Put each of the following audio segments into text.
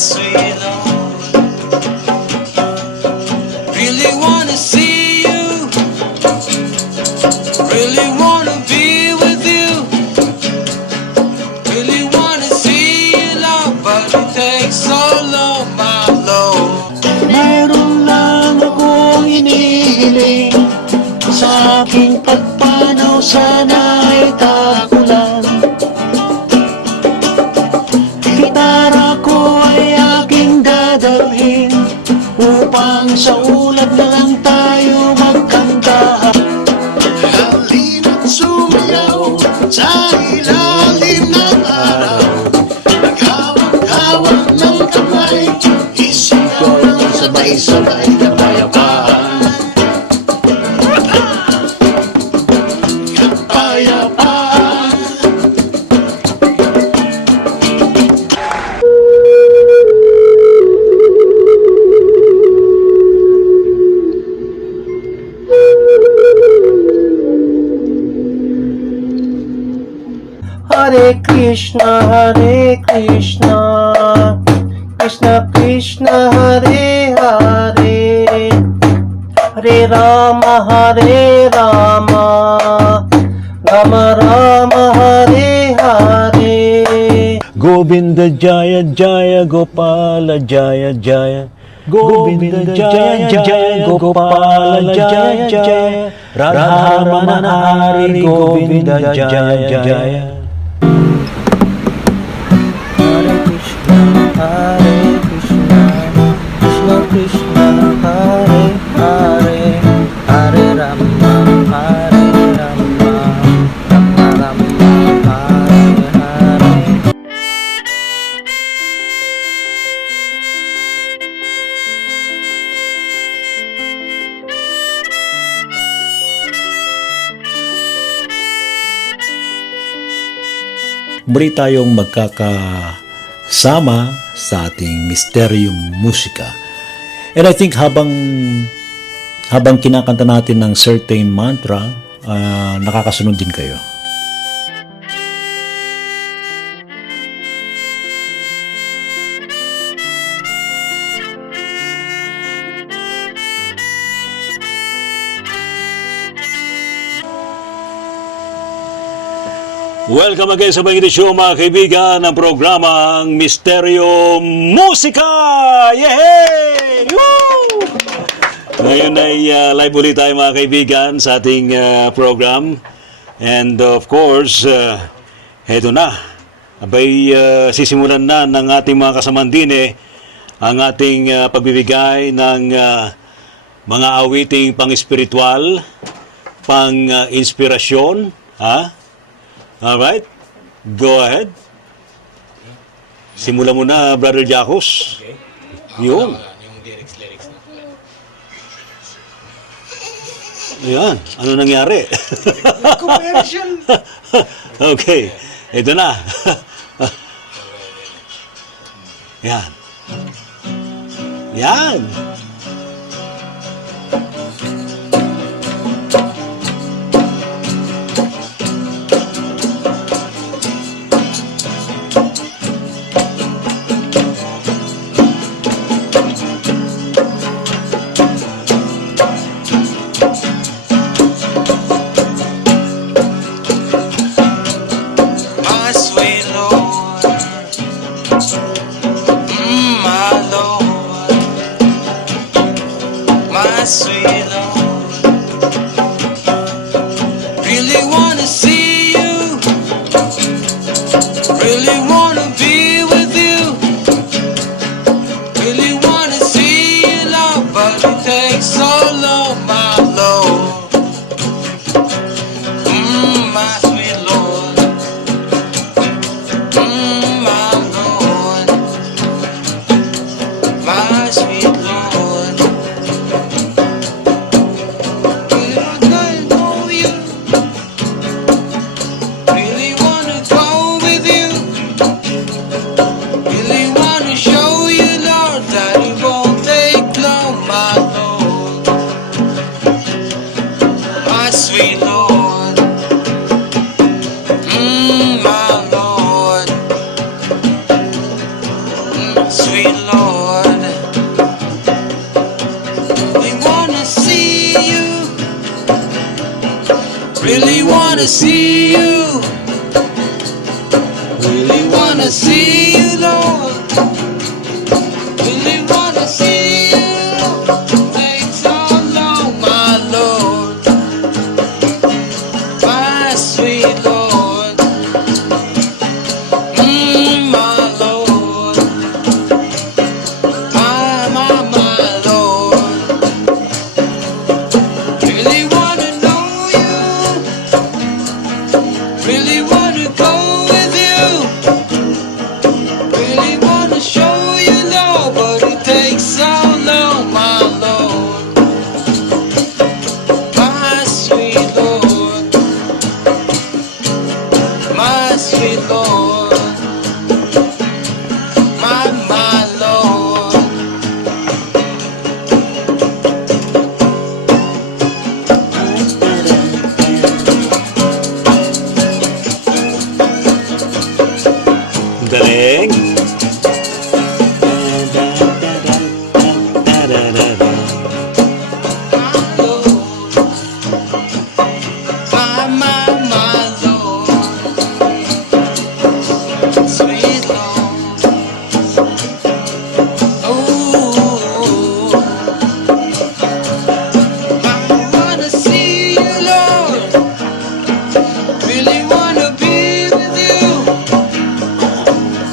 sweet Lord. Really wanna see you, really wanna be with you, really wanna see you, Lord, but it takes so long, my Lord. Meron lang akong inihiling, sa aking pagpanaw sana'y tagulan. Gitara ko ay aking dadalhin, upang sa ulap na lang tayo magkanta. Halina't sumayaw sa ilalim ng araw, naghawak-hawak ng kamay, isigaw ng sabay-sabay na payapaan. Payapaan. Hare Krishna, Hare Krishna, Krishna Krishna, Hare Hare, Hare Rama, Hare Rama, Rama Rama, Hare Hare. Govinda Jaya Jaya Gopala Jaya Jaya, Govinda Jaya Jaya Gopala Jaya Jaya, Radha Ramana Hari Govinda Jaya Jaya. Hare Krishna, Hare Krishna, Krishna Krishna, Hare Hare, Hare Rama, Hare Rama, Rama Rama, Hare Hare. Muli tayong magkakasama sa ating Misteryong Musika. And I think habang kinakanta natin ng certain mantra, nakakasunod din kayo. Welcome again sa mga show, mga kaibigan, ng programang Misteryo Musika! Yehey! Woo! Ngayon ay live ulit tayo, mga kaibigan, sa ating program. And of course, heto na. Abay, sisimulan na ng ating mga kasamandine ang ating pagbibigay ng mga awiting pang-espiritual, pang-inspirasyon, ha? Alright, go ahead. Simulan mo na, Brother Jacos. Okay. Yun. Yung lyrics na. Ayan, ano nangyari? Commercial. Okay, ito na. Yan. Yan. My sweet Lord, my Lord. wanna see you. Really wanna see you, Lord. Really wanna see you. Take so long, my Lord. My sweet Lord. My Lord. My Lord. Really wanna know you. Really wanna go with you. Really wanna show you love, but it takes so long, my Lord. My sweet Lord. My sweet Lord. My Lord. Galing. My Lord, sweet Lord, oh, I wanna see you, Lord, really wanna be with you,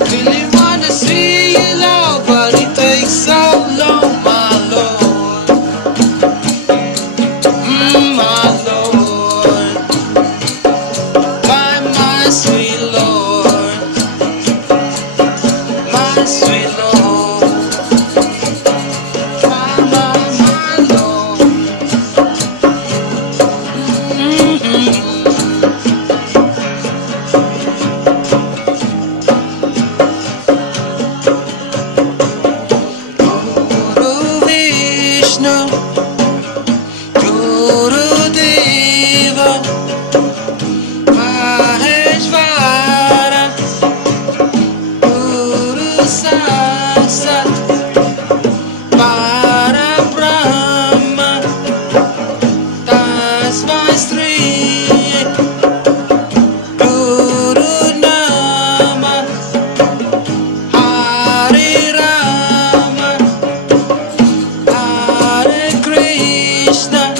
really wanna see you, Lord, but it takes so long, my Lord, my Lord. My sweet Lord, my sweet Lord, my Lord. Guru Vishnu, Guru Deva, Maheshvara, Guru Sasat, Para Brahma, Tasmai Sri, Guru Nama, Hare Rama, Hare Krishna.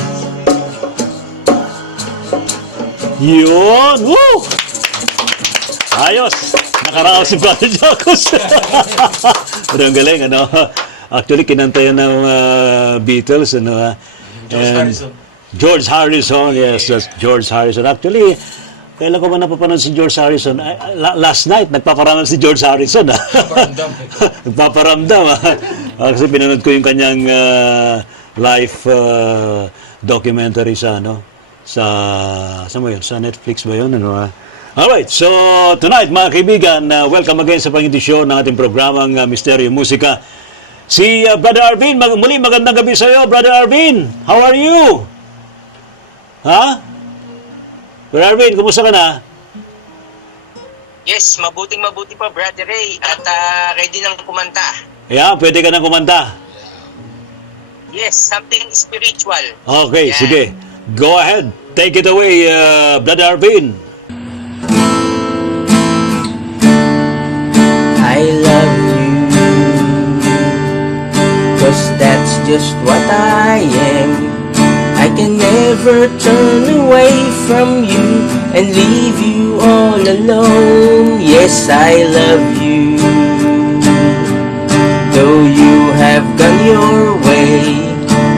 Yun! Woo! Ayos! Nakaraos si Brother Jacos. Pero ang galing, ano? Actually, kinanta yan ng Beatles, ano? George Harrison. George Harrison, yes, that's George Harrison. Actually, kailan ko ba napapanood si George Harrison? Last night, nagpaparamdam si George Harrison. Paramdam. Nagpaparamdam. Kasi pinanood ko yung kanyang live documentary sa, ano? Saan mo yun? Sa Netflix ba yun? Ano? Alright, so tonight mga kaibigan, welcome again sa pang-edisyon ng ating programang Misteryo Musika. Si Brother Arvin, muli magandang gabi sa iyo, Brother Arvin. How are you? Ha? Brother Arvin, kumusta ka na? Yes, mabuting-mabuti pa, Brother Ray. At ready nang kumanta. Yeah, pwede ka nang kumanta. Yes, something spiritual. Okay, Yan. sige. Go ahead. Take it away, Brother Arvin. I love you, 'cause that's just what I am. I can never turn away from you and leave you all alone. Yes, I love you, though you have gone your way.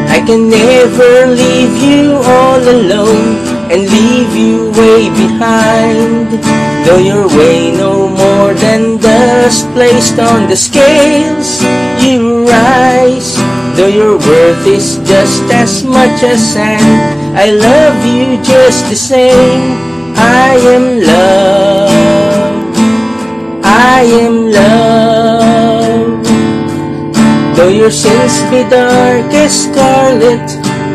I can never leave you all alone and leave you way behind. Though you're way no more than dust placed on the scales, you rise. Though your worth is just as much as sand, I love you just the same. I am love, I am love. Though your sins be dark as scarlet,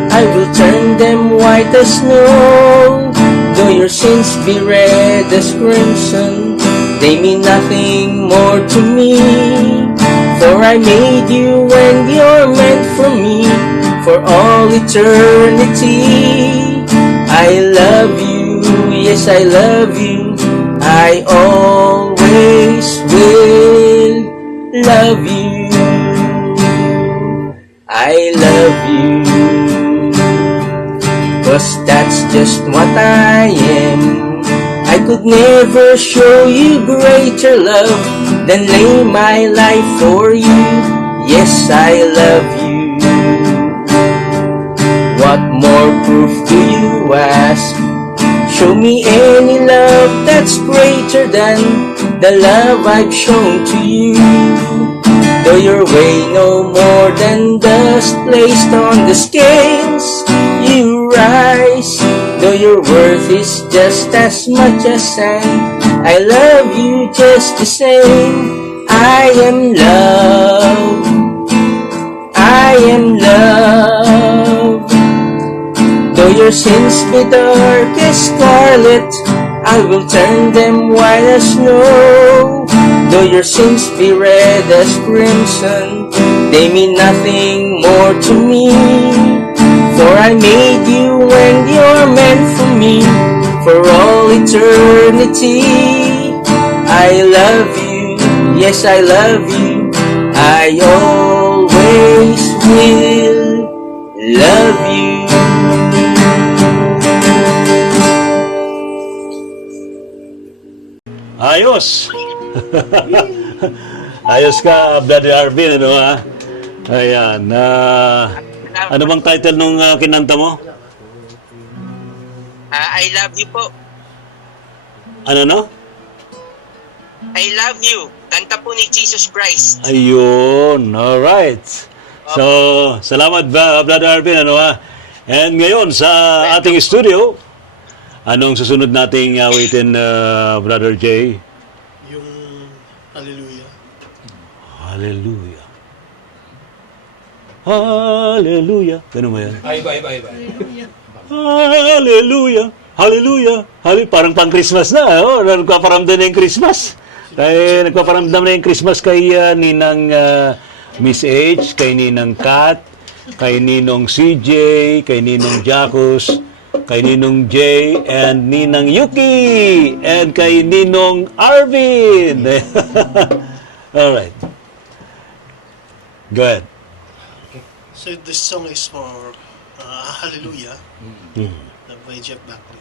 I will turn them white as snow. Though your sins be red as crimson, they mean nothing more to me. For I made you and you're meant for me, for all eternity. I love you, yes I love you. I always will love you. I love you. 'Cause that's just what I am. I could never show you greater love than lay my life for you. Yes, I love you. What more proof do you ask? Show me any love that's greater than the love I've shown to you. Though you're way no more than dust placed on the scales, you rise. Though your worth is just as much as sand, I love you just the same. I am love. I am love. Though your sins be dark as scarlet, I will turn them white as snow. Though your sins be red as crimson, they mean nothing more to me. For I made you and you're meant for me, for all eternity. I love you, yes I love you. I always will love you. Ayos! Ayos ka, Brother Arvin, ano ha? Ayan. Ano bang title nung kinanta mo? I love you po. Ano no? I love you. Kanta po ni Jesus Christ. Ayun, alright. So, salamat Brother Arvin, ano ha? And ngayon, sa ating studio, anong susunod nating awitin, Brother Jay? Yung Hallelujah. Hallelujah. Hallelujah. Ganun ba yan? Ay, bye. Hallelujah. Hallelujah. Parang pang Christmas na. Oh, nagpaparamdam na yung Christmas. Kaya nagpaparamdam na yung Christmas kay Ninang Miss H, kay Ninang Kat, kay Ninong CJ, kay Ninong Jacus, kay Ninong J, and Ninang Yuki, and kay Ninong Arvin. Alright. Go ahead. So this song is for Hallelujah by Jeff Buckley.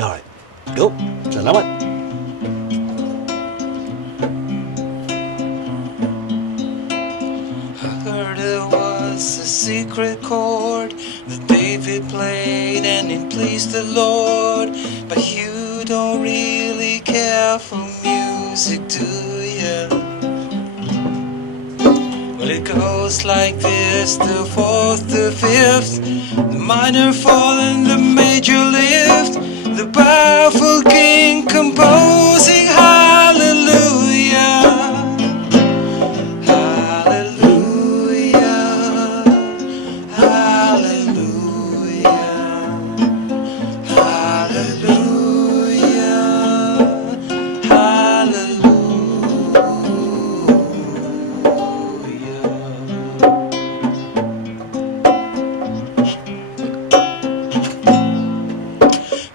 Alright. Go. Salamat. I heard there was a secret chord that David played and it pleased the Lord. But you don't really care for music, do you? Well, it goes like this: the fourth, the fifth, the minor fall and the major lift. The powerful king composing hallelujah. Hallelujah. Hallelujah. Hallelujah.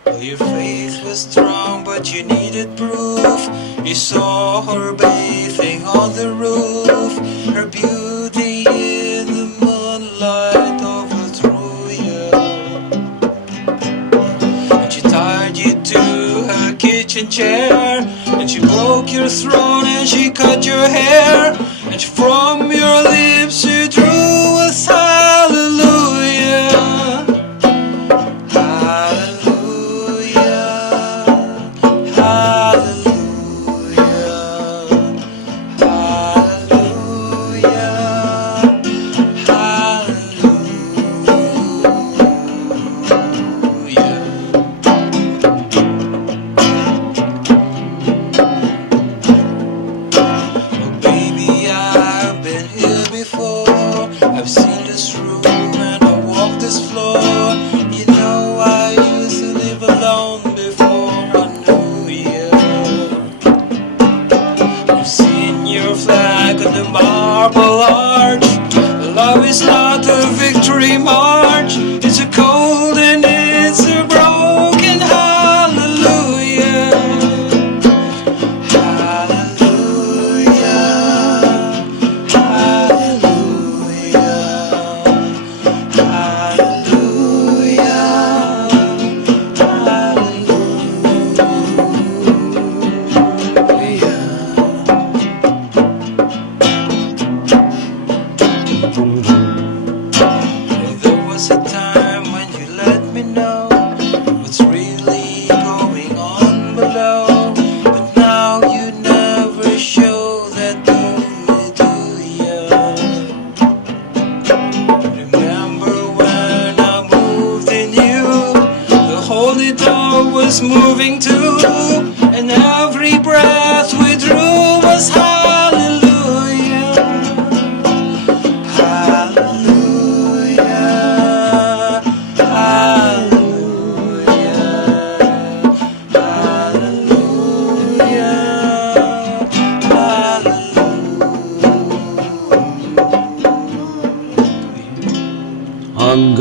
Well, your faith was strong, but you needed proof. You saw her bathing on the roof, her beauty in the moonlight overthrew you. And she tied you to her kitchen chair, and she broke your throne, and she cut your hair, and from your lips she drew us hallelujah. Hallelujah. Hallelujah. Oh, baby, I've been here before. I've seen this room and I walked this floor. You know, I used to live alone before I knew you. I've seen your flag on the marble arch. Love is not a victory march. It's a cold and it's a broken heart.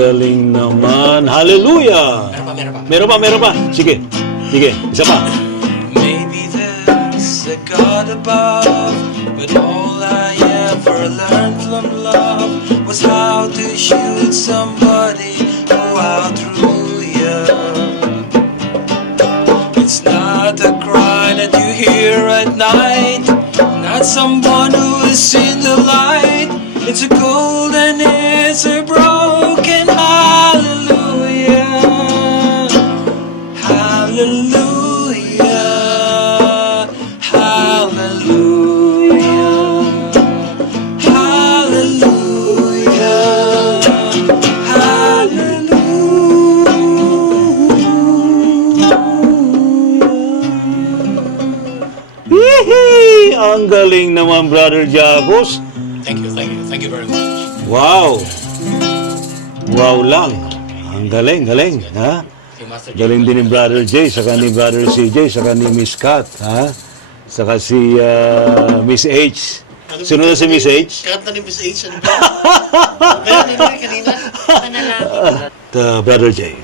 galing naman. Hallelujah! Meron pa. Sige, isa pa. Maybe there's a God above, but all I ever learned from love was how to shoot somebody who outdrew you. It's not a cry that you hear at night, not someone who is in the light. It's a cold and it's a broken hallelujah. Hallelujah. Hallelujah. Hallelujah. Hallelujah. Yee! Ang galing naman, Brother Jagos. Thank you very much. Wow! Wow lang. Ang galing, ha? Galing din ni Brother J, saka ni Brother CJ, saka ni Miss Kat, ha? Saka si Miss H. Sino na si Miss H? Kanta ni Miss H. Ano ba? Kaya nila kanina. Brother J.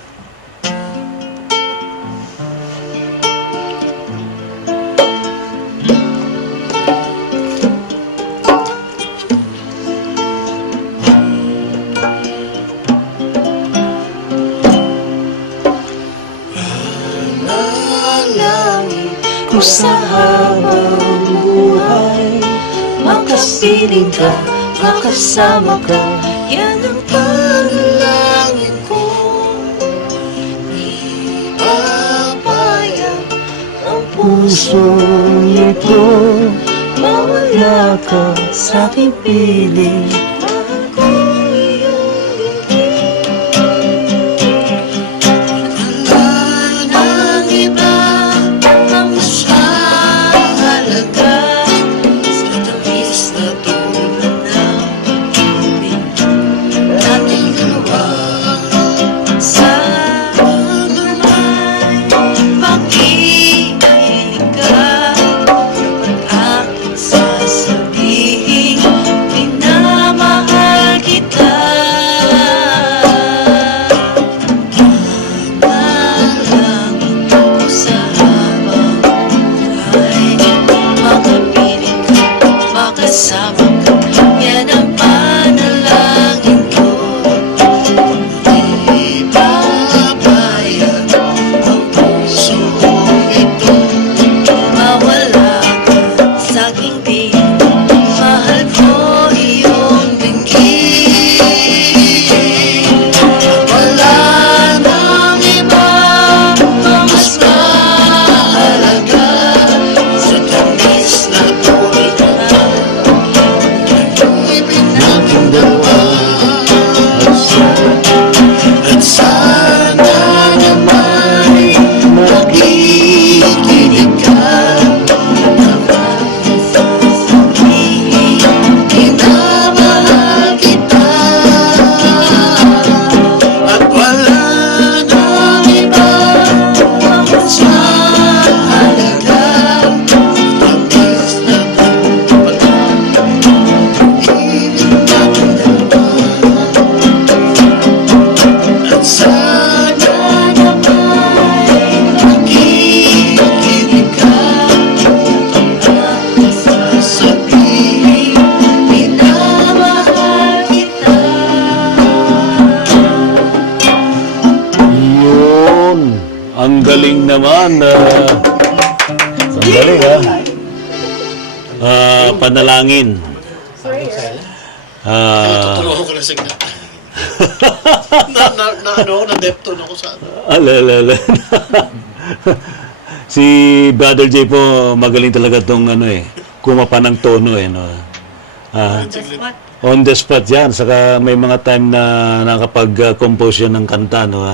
Kung sa habang buhay makapiling ka, makasama ka, yan ang panalangin ko. Di papayag ang puso nito, mawala ka sa aking piling. Mahal ko iyong bigay. Wala nang iba ang mas mahalaga sa tamis na tulad ng pag-ibig nating dalawa. Sana may makikinig ka kapag aking sasabihin minamahal kita. Panalangin ko sa habang buhay makapiling ka, makasama ka, yan ang panalangin ko. Di papayag ang puso ito, mawala ka sa aking piling. Mahal ko iyong binggit. Wala nang iba ang mas mahalaga sa tamis na tulad ng pag-ibig nating dalawa. At sana naman makikinig ka kapag sasabihin minamahal kita. At wala nang iba ang mas mahalaga tamis na tulad ng pag-ibig nating dalawa. At sana naman makikinig ka kapag sasabihin minamahal kita. Yun. Ang galing naman. Ang galing, ha? Panalangin. Tutulungan ko na sigla. Na-depton ako sa ano. Alala. Si Brother J po, magaling talaga tong kumapa ng tono, no? On the spot yan. Saka may mga time na nakapag-compose yan ng kanta, no?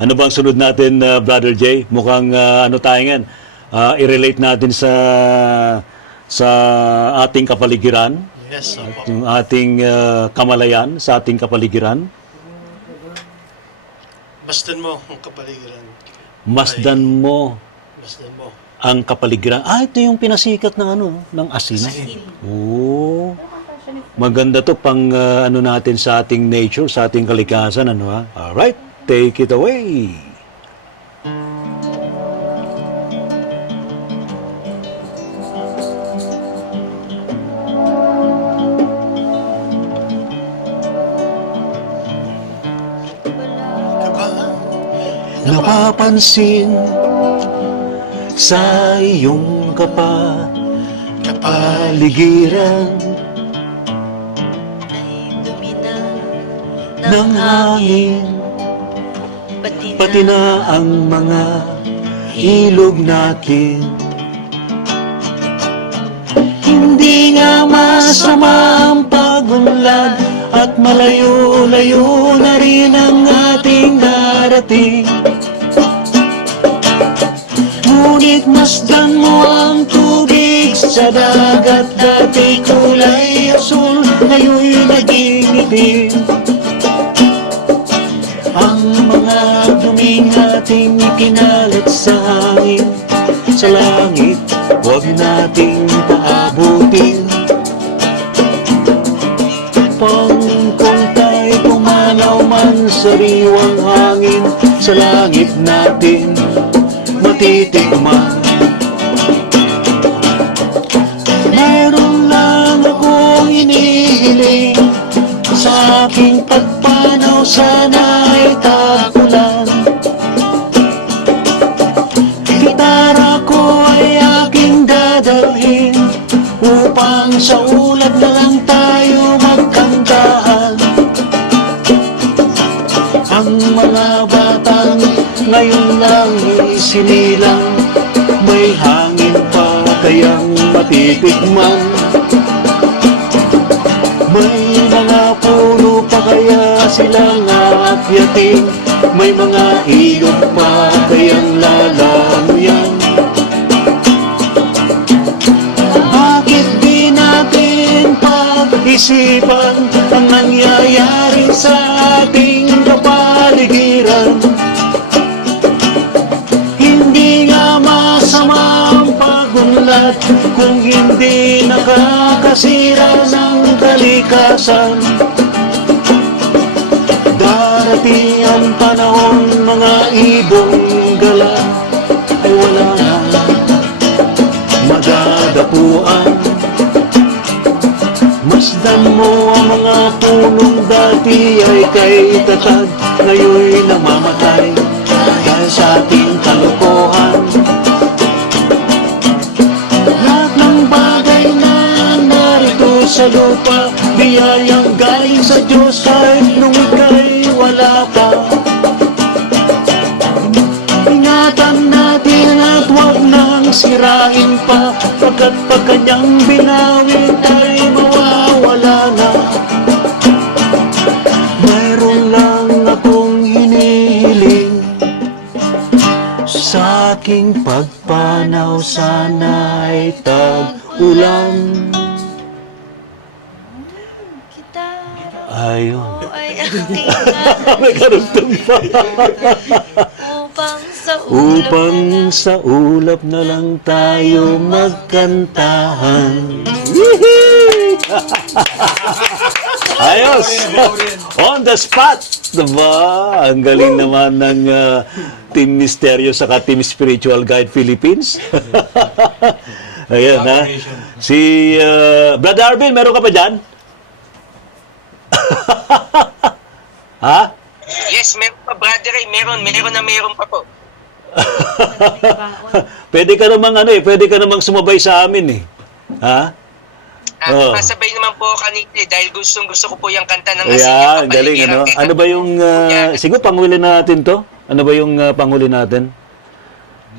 Ano bang sunod natin, Brother J? Mukhang ano tayo ngayon? I-relate natin sa ating kapaligiran, Yes, opo. yung ating kamalayan sa ating kapaligiran. Masdan mo ang kapaligiran. Masdan mo Masdan mo. ang kapaligiran. Ito yung pinasikat ng ng asin. Oo. Maganda to pang ano natin sa ating nature, sa ating kalikasan, ano ha? Alright, take it away. Kaba? Napapansin sa iyong kapaligiran Dumina ng hangin, pati na ang mga ilog natin. Hindi nga masama ang pagunlad at malayo-layo na rin ang ating darating. Ngunit masdan mo ang tubig sa dagat, dati kulay asul, ngayon'y naging itim. Ang mga duming ating ikinalat sa hangin, sa langit, huwag nating paabutin. Kung tayo pumanaw man sa riwang hangin, sa langit natin matitigman. Meron lang akong inihiling, sa aking pagpanaw sana'y tagulan. Gitara ko ay aking dadalhin, upang sa ulap na lang tayo magkantahan. Ang mga batang ngayon lang isinilang, may hangin pa kayang matitikman. May mga puno pa kaya silang aakyatin, may mga ilog pa kayang lalamuyan. Bakit di natin pag-isipan ang nangyayari sa ating kapaligiran? Hindi nga masama ang pagunlad kung hindi nakakasira ng kalikasan. Darating ang panahon, mga ibong gala ay wala na madadapuan. Masdan mo ang mga punong dati ay kay tatag, ngayon'y namamatay dahil sa ating kalokohan. Lahat ng bagay na narito sa lupa, biyayang galing sa Diyos kahit nung ika'y wala pa. Ingatan natin at huwag nang sirain pa, pagkat pag kanyang binawin tayo mawawala na. Mayroon lang akong hinihiling, sa aking pagpanaw sana'y tag-ulan. Ayun. ay aking May karugtong pa. Upang sa ulap na lang tayo magkantahan. Ayos! On the spot! Diba? Ang galing naman ng Team Misteryo saka Team Spiritual Guide Philippines. Ayan ha. Si Brother Arvin, meron ka pa dyan? Ha? Yes, meron pa, brother. Meron pa po. Pwede ka namang pwede ka namang sumabay sa amin eh. Ha? Oo. Masabay naman po kanina dahil gusto ko po yung kanta ng Ayan, galing ano. Ano ba yung siguro panghuli natin to? Ano ba yung panghuli natin?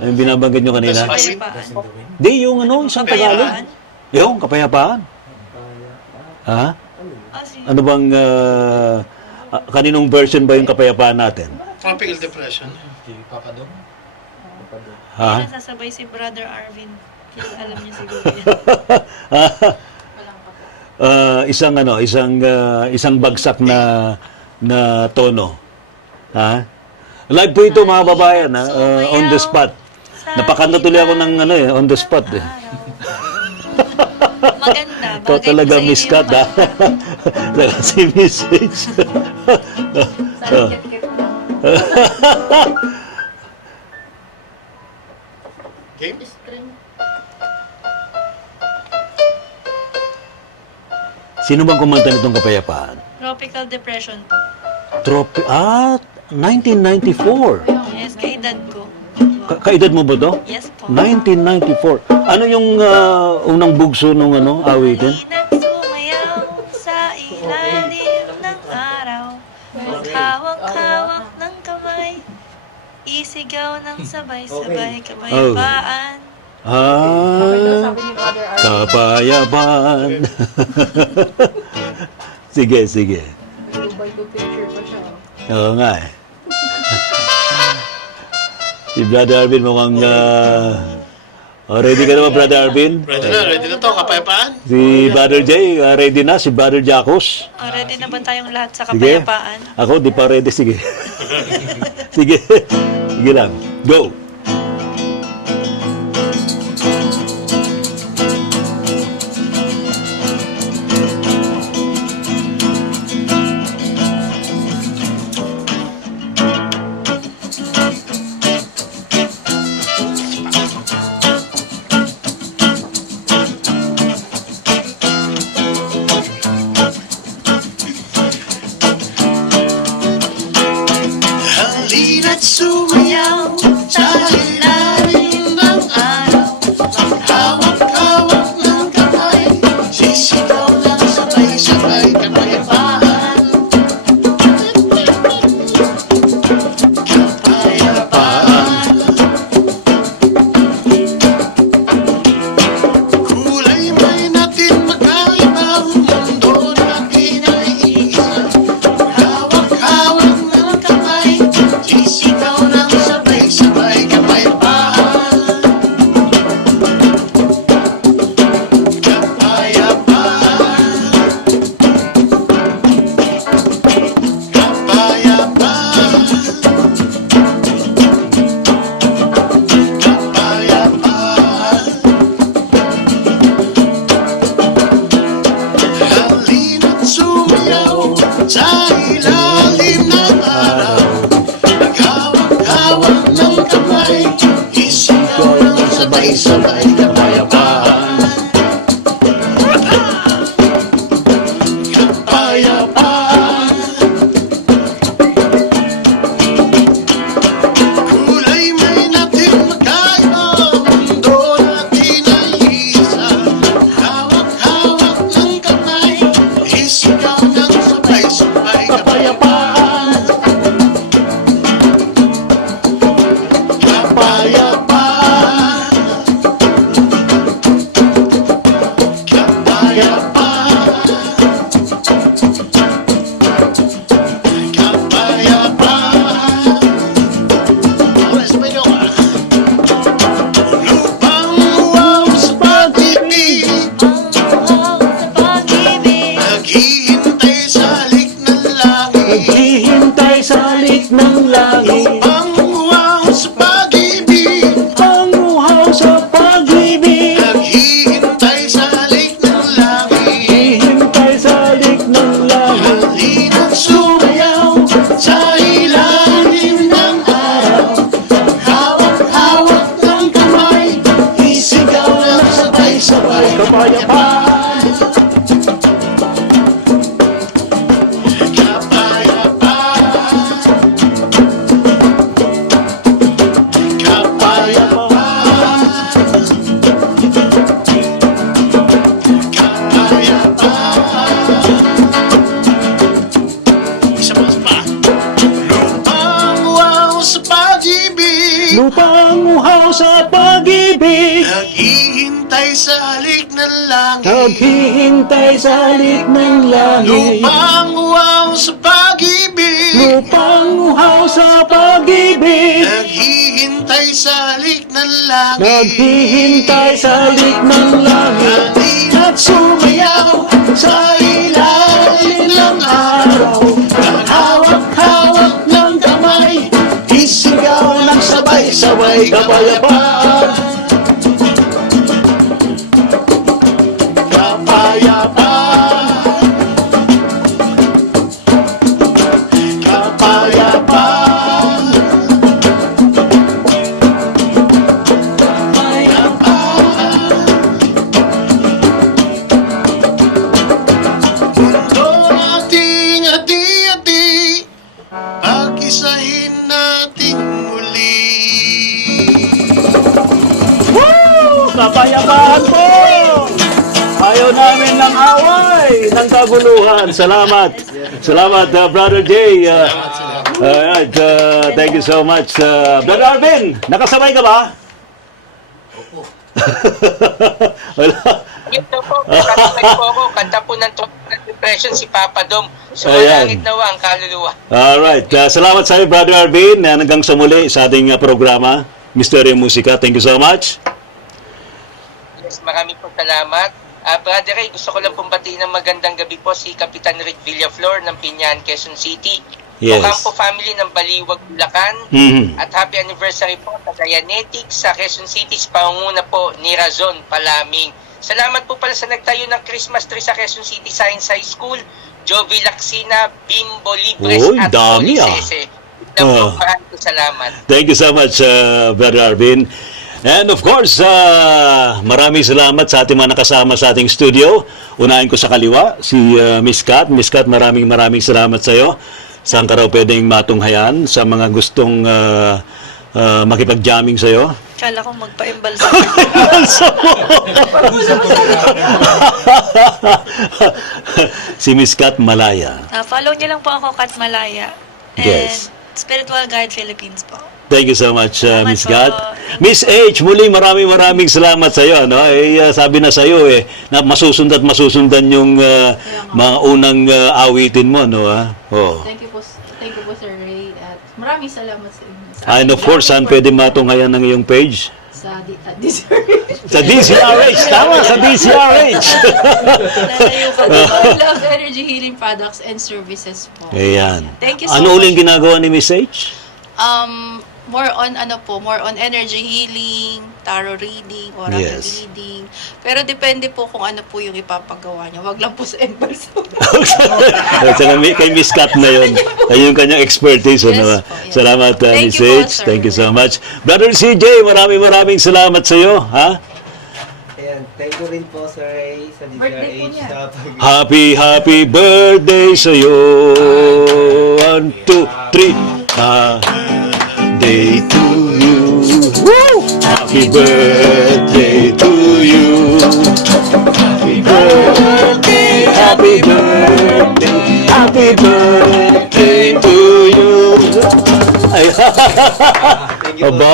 Yung binabanggit nyo kanina? Di, yung isang Tagalog. Yung kapayapaan. Ha? Ano bang kaninong version ba yung kapayapaan natin? Tropical depression. Ha? Sasabay si Brother Arvin. Alam niya siguro yan. Isang bagsak na tono. Ha? Live po ito mga babayan, ha? On the spot. Napakanta tuloy ako ng on the spot eh. Maganda. Ikaw Bagay talaga, po sa Miss inyo Kat, yung ha? Si message. Game? Sino bang kumanta nitong Kapayapaan? Tropical depression po. 1994. Yes, kaedad ko. Kaedad mo ba to? Yes po. 1994. Ano yung unang bugso nung awitin? Malinang sumayaw sa ilalim ng araw. Maghawak-hawak ng kamay. Isigaw ng sabay-sabay kapayapaan. Kapayapaan. Sige, sige. Oo nga eh. Si Brother Arvin mukhang... ready ka naman, Brother Arvin? Ready na to, kapayapaan. Si Brother Jay, ready na. Si Brother Jacos. Ready na ba tayong lahat sa Sige. kapayapaan? Ako, di pa ready. Sige. Sige. Sige lang. Go! Halina't sumayaw sa ilalim ng araw. Hawak-hawak ng kamay, sisigaw ng sabay-sabay kapayapaan. Kapayapaan. Kulay may natin magkaibang mundo na kinaiisa. Hawak-hawak ng kamay, sisigaw ng sabay-sabay kapayapaan. Kapayapaan. Kapayapaan. Kapayapaan. Halina't sumayaw sa ilalim ng araw. Naghawak-hawak ng kamay, isigaw ng sabay-sabay kapayapaan. Kapayapaan. Kulay may natin magkaibang mundo natin ay isa. Hawak-hawak ng kamay, isigaw ng sabay-sabay kapayapaan. Kapayapaan. Kapayapaan. Kapayapaan. Ahora español. Lupang uwaw sa pag-ibig, naghihintay sa halik ng langit. Naghihintay sa halik ng langit. Lupang uwaw sa pag-ibig, Panguhaw sa pag-ibig. naghihintay sa halik ng langit. Hihintay sa halik ng langit. Halina't sumayaw sa ilalim ng araw. Hawak-hawak ng kamay, isigaw ng sabay-sabay kapayapaan. Kapayapaan. Kapayapaan. Kapayapaan. Isa pa. Lupang uwaw sa pag-ibig, Lupang uhaw sa pag-ibig. naghihintay sa halik ng langit. Naghihintay sa halik ng langit. Lupang uwaw sa pag-ibig, Lupang uhaw sa pag-ibig. naghihintay sa halik ng langit. Naghihintay sa halik ng langit. Halina't sumayaw sa ilalim ng araw. Hawak-hawak ng kamay, isigaw ng sabay-sabay kapayapaan. kapayapaan po! Ayaw namin ng away, ng kaguluhan. Salamat. Salamat, Brother Jay. Alright, thank you so much. Brother Arvin, nakasabay ka ba? Opo. Wala. Ito po, kasabay po ako. Kanta po ng Total Depression si Papa Dom. Sumalangit nawa ang kaluluwa. Alright, salamat sa iyo, Brother Arvin. Hanggang sa muli sa ating programa, Misteryo Musika. Thank you so much. Yes, marami po salamat. Brother Ray, gusto ko lang pong batiin ng magandang gabi po si Kapitan Rick Villaflor ng Pinyan, Quezon City. Yes. Ocampo family ng Baliwag, Bulacan. Mhm. At happy anniversary po sa Dianetics sa Quezon City sa pangunguna po ni Razon Palaming. Salamat po pala sa nagtayo ng Christmas tree sa Quezon City Science High School, Jovi Lacsina, Bimbo Libres Uy, at dami, Oli Sese. Maraming salamat. Thank you so much, Brother Arvin. And of course, maraming salamat sa ating mga nakasama sa ating studio. Unahin ko sa kaliwa, si Miss Kat. Miss Kat, maraming salamat sa iyo. Saan ka raw pwedeng matunghayan sa mga gustong makipag-jamming sa iyo? Kala ko magpa-embalsa. Si Miss Kat Malaya. Follow niyo lang po ako, Kat Malaya. And Yes. Spiritual Guide Philippines po. Thank you so much, Salamat Miss po. Kat. Thank Miss H, muli maraming salamat sa iyo. No? Sabi na sa iyo na masusundan at masusundan yung mga unang awitin mo. No? Oh. Thank you po, Sir Ray. At maraming salamat sa inyo. And of course, saan pwede matunghayan ng iyong page? Sa DZRH. Sa DZRH! Tama, sa DZRH! Lalayo ka I ba? love energy healing products and services po. Ayan. Thank you so Ano uling much. ginagawa ni Miss H? More on energy healing, tarot reading, oracle Yes. reading. Pero depende po kung ano po yung ipapagawa niya. Wag lang po sa embalso. Kay Miss Kat na yun. Ayun yung kanyang expertise. Yes Ano? po, yes. Salamat, Thank Miss you po, H. sir. Thank you so much. Brother CJ, maraming salamat sa iyo. Ha? Ayan, thank you rin po, Sir Ray, sa Birthday po DZRH niya. sa pag- Happy birthday sa iyo. 1, 2, 3. Day to you. Woo! Happy birthday to you. Happy birthday, happy birthday, happy birthday to you. Ay, aba.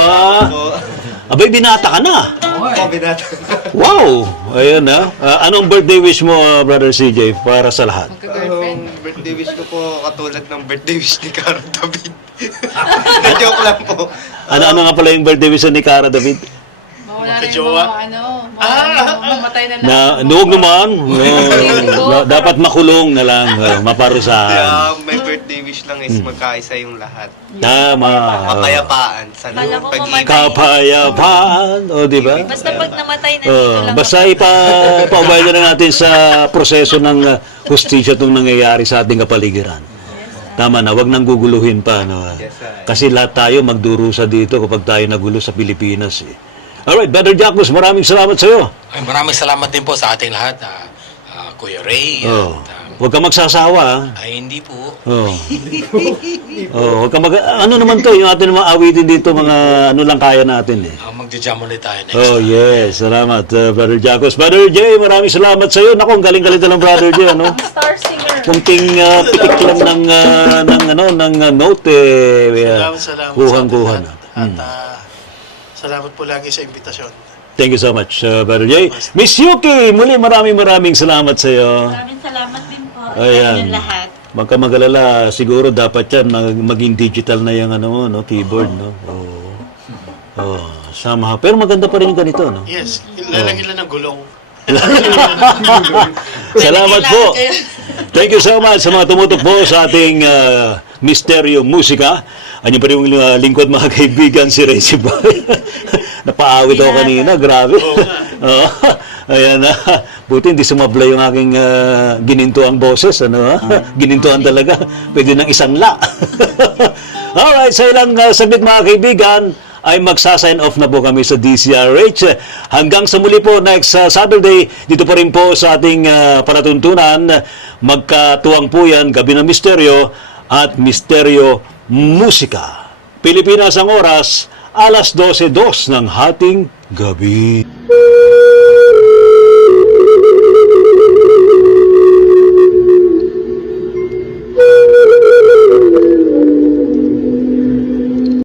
Abay, binata ka na. Oh, binata. Wow! Ayan na. Anong birthday wish mo, Brother CJ, para sa lahat? Magka-girlfriend. Birthday wish ko po katulad ng birthday wish ni Karo David. Na-joke lang po. Ano nga pala yung birthday wish ni Cara David? Mawala na yung Magka-jowa. mamatay na Na, lahat. nuwag naman. Dapat makulong na lang. Maparusahan. Kaya may birthday wish lang is magkaisa yung lahat. Tama. Kapayapaan sa Kala ko pag-ibig. mamatay. Kapayapaan. O, di ba? Basta pag namatay na dito lang. Basta ipaubay na lang natin sa proseso ng hustisya itong nangyayari sa ating kapaligiran. Tama na, wag nang guguluhin pa. No? Yes, sir. Kasi lahat tayo magdurusa dito kapag tayo nagulo sa Pilipinas. Alright, Brother Jacques, maraming salamat sa iyo. Ay, maraming salamat din po sa ating lahat, Kuya Ray. Oh. Huwag ka magsasawa. Ha? Ay, hindi po. Oh. Huwag ka ano naman to, yung atin mga awitin dito, mga ano lang kaya natin eh. Magja-jam ulit tayo next Oh, time. yes. Salamat, Brother Jacques. Brother Jay, maraming salamat sa iyo. Naku, ang galing-galing ng Brother Jay, ano? Star singer. Kunting pitik lang ng note eh. Salamat Kuhang-kuha sa na. atin lahat. At salamat po lagi sa imbitasyon. Thank you so much, Brother Jay. Miss Yuki, muli maraming salamat sa iyo. Maraming salamat din po. Ayan. Sa lahat. Magka magalala, siguro dapat yan maging digital na yung ano mo, no, keyboard, no. Sama. Pero maganda pa rin yung ganito, no. Yes, lalagyan lang ng gulong. Salamat po. Thank you so much sa mga tumutok po sa ating Misteryo Musika. Ano pa rin yung lingkod, mga kaibigan, si Ray Boy. Napaawit ako kanina, grabe. Oo. Ayan na. Buti hindi sumabla yung aking ginintuang boses. Ano, ginintuan talaga. Pwede ng isang la. Alright, sa ilang saglit mga kaibigan, ay magsa-sign off na po kami sa DZRH. Hanggang sa muli po next Saturday, dito pa rin po sa ating palatuntunan, magkatuwang po yan, Gabi ng Misteryo at Misteryo Musika. Pilipinas ang oras, alas 12:02 ng hating gabi.